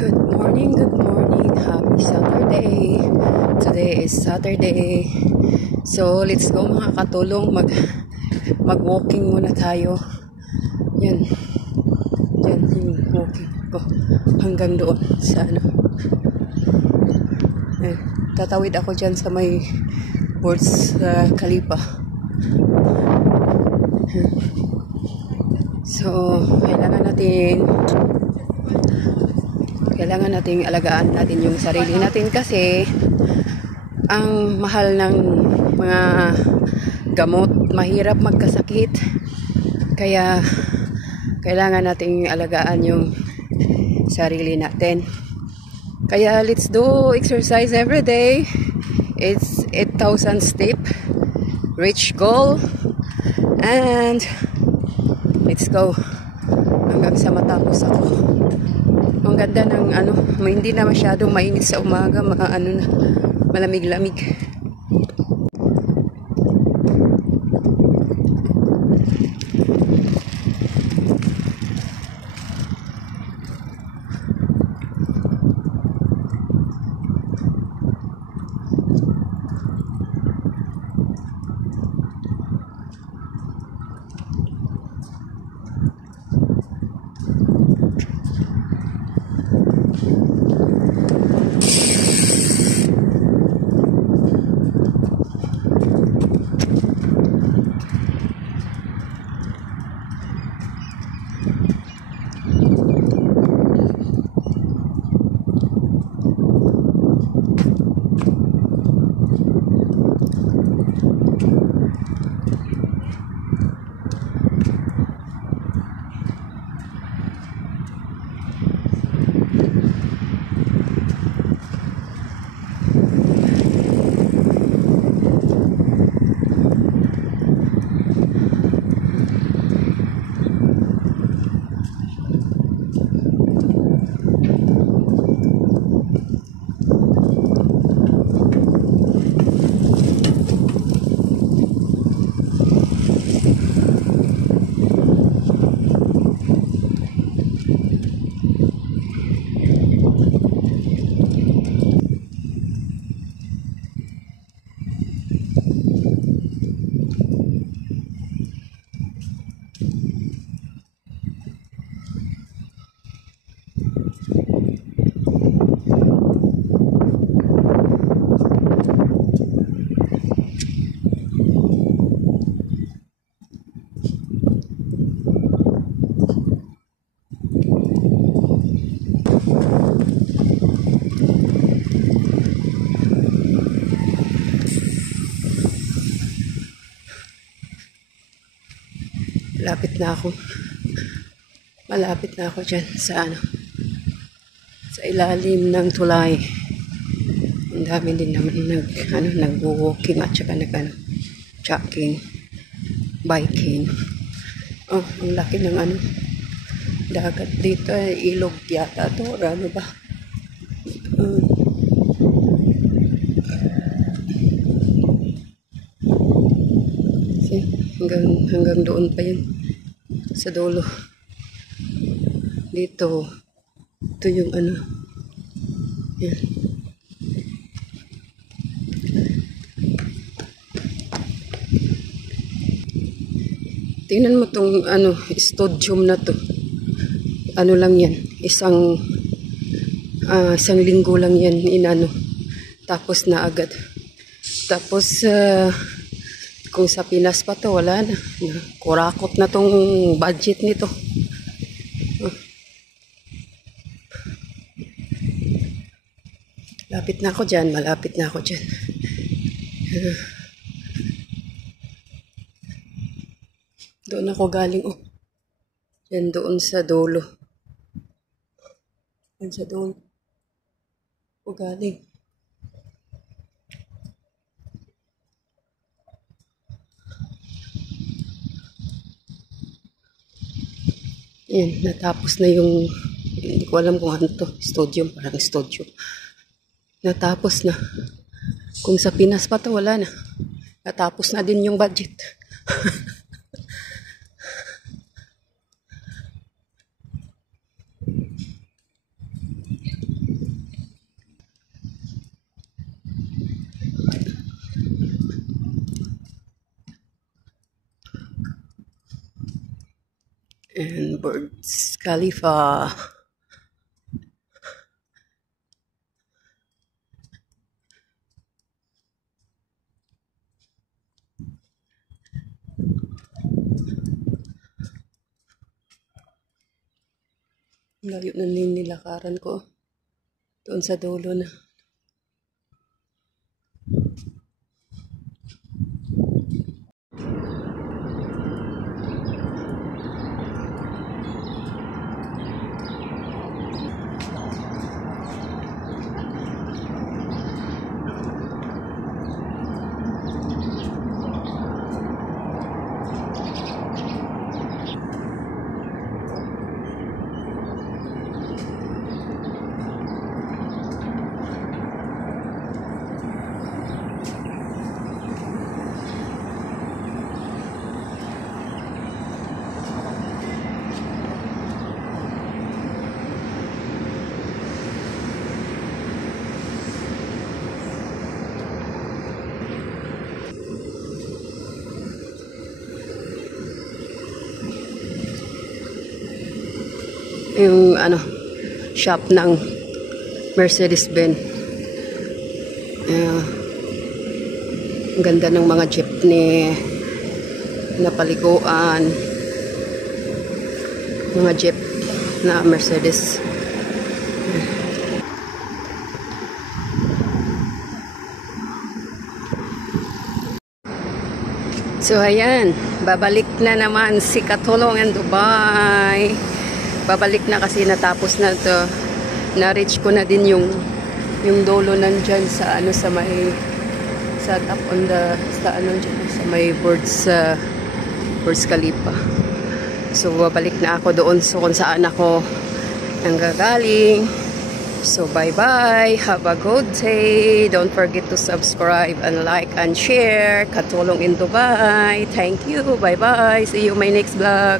Good morning, good morning. Happy Saturday. Today is Saturday. So, let's go mga katulong. Mag-walking muna tayo. Yan. Yan yung walking ko. Hanggang doon sa ano. Tatawid ako dyan sa may Burj Khalifa. So, kailangan nating alagaan natin yung sarili natin kasi ang mahal ng mga gamot, mahirap magkasakit, kaya kailangan nating alagaan yung sarili natin. Kaya let's do exercise every day. It's 8,000 step, reach goal, and let's go hanggang sa matapos ako. Ang ganda ng hindi na masyadong mainit sa umaga, malamig-lamig. Malapit na ako dyan sa sa ilalim ng tulay. Ang dami din naman nag-walking at saka jogging, biking. Oh, ang laki ng dagat dito, ilog yata to, or ano ba? Hanggang doon pa yun sa dulo. Dito ito yung yan. Tingnan mo tong stadium na to. Lang yan, isang linggo lang yan tapos na agad. Tapos kung sa Pinas pa to, wala na. Kurakot na tong budget nito. Malapit na ako dyan. Doon ako galing. Yan doon sa dulo. Yan sa dulo ako galing. Yan, natapos na yung, hindi ko alam kung ano to, parang studio. Natapos na. Kung sa Pinas pa to, wala na. Natapos na din yung budget. and Burj Khalifa. Layo na nilakaran ko. Doon sa dulo na. Yung shop ng Mercedes-Benz. Ang ganda ng mga jeepney na paliguan, mga jeep na Mercedes. So ayan, babalik na naman si Katulungan Dubai. Babalik na kasi natapos na to. Na-reach ko na din yung dulo nandyan sa sa may sa top on the sa may Burj Khalifa. So babalik na ako doon kung saan ako nanggagaling. So bye-bye. Have a good day. Don't forget to subscribe and like and share. Katulong in Dubai. Thank you. Bye-bye. See you in my next vlog.